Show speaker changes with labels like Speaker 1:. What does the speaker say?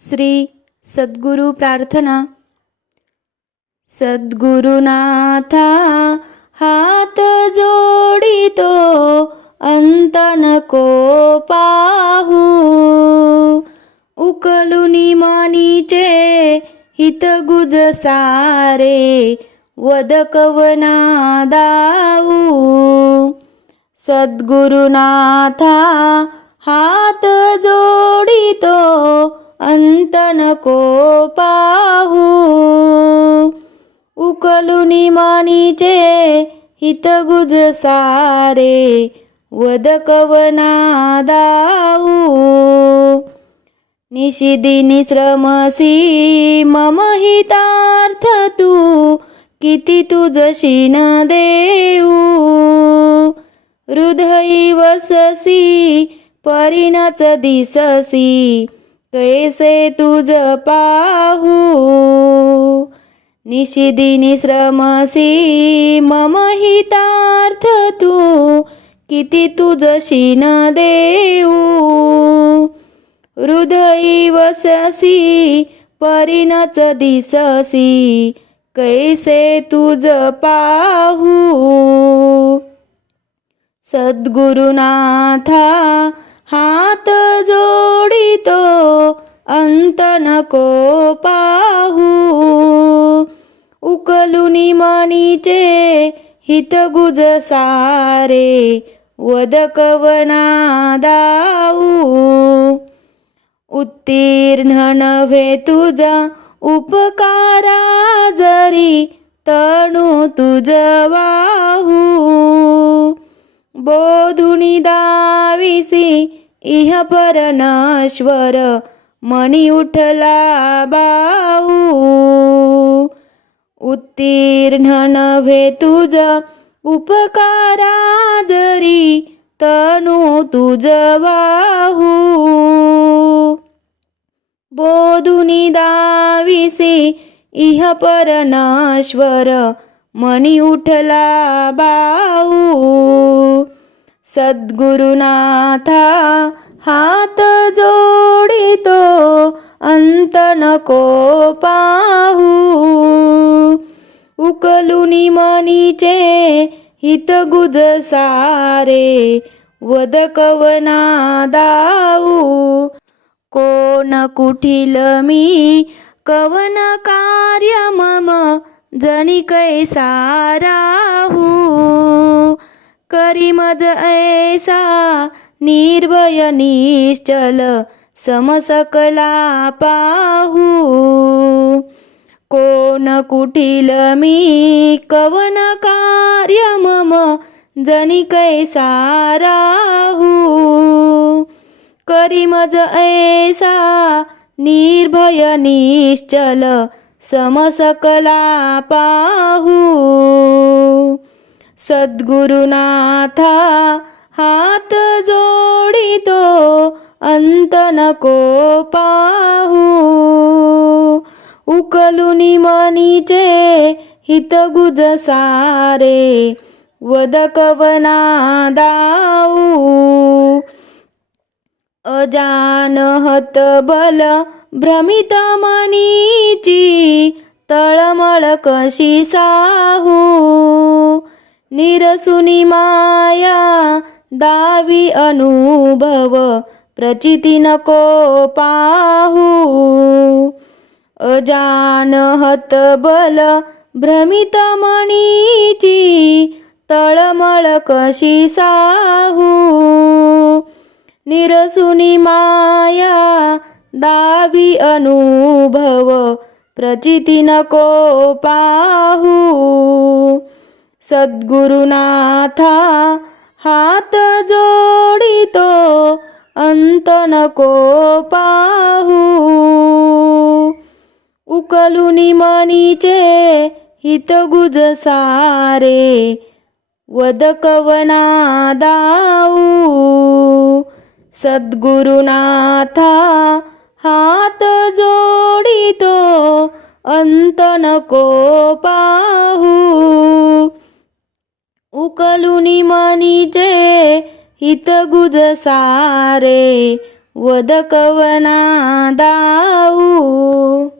Speaker 1: श्री सद्गुरु प्रार्थना। सद्गुरुनाथा हात जोडितो अंतन को पाहू। उकलुनी मानीचे हित गुज सारे वदकवना दाऊ सद्गुरुनाथा हात जोड अंत नको पाहू. उकलुनी मानीचे हित गुज सारे वदकवना दाऊ निशिदिनी श्रमसी मम हितार्थ तू किती तुझशी न देऊ. हृदयी वससी परिणच दिससी कैसे तुझ पाहू? निशिदिनी श्रमसी मम हितार्थ तू किती तुझशी न देऊ? हृदयी वससी परिणच दिससी कैसे तुझ पाहू? सद्गुरुनाथा हात जोडितो अंत नको पाहू. उकलुनी मनीचे हित गुज सारे वदकवना दाऊ. उत्तीर्ण नव्हे तुझा उपकारा जरी तणू तुझ वाहू. बोधुनी दाविसी इह परनाश्वर मणी उठला बाऊ. उत्तीर्ण नव्हे तुझ उपकारा जरी तनु तुझ वाहू. बोधुनी दाविसी इह परनाश्वर मणी उठला बाऊ. सद्गुरुनाथा हात जोडितो अंत नको पाहू. उकलुनी मनीचे हित गुज सारे वदकवना दाऊ. कोण कुठील मी कवन कार्य मम जणी कैसा करी मज ऐसा निर्भय निश्चल समसकला पाहू. कोण कुठील मी कवन कार्य मम जनी कैसा राहू. करी मज ऐसा निर्भय निश्चल समसकला पाहू. सद्गुरुनाथा हात जोडितो अंत नको पाहू. उकलुनी मनीचे हित गुज सारे वदकवना दाऊ अजानहत बल भ्रमित मनीची तळमळ कशी साहू. निरसुनी माया दावी अनुभव प्रचिती नको पाहू. अजानहत बल भ्रमित मणीची तळमळ कशी साहू? निरसुनी माया दावी अनुभव प्रचिती नको पाहू. सद्गुरुनाथा हात जोडितो अंत नको पाहू. उकलुनी मनीचे हित गुज सारे वदकवना दाऊ. सद्गुरुनाथा हात जोडितो अंत नको पाहू. उकलुनी मनीचे हितगुज सारे वदकवना दाऊ.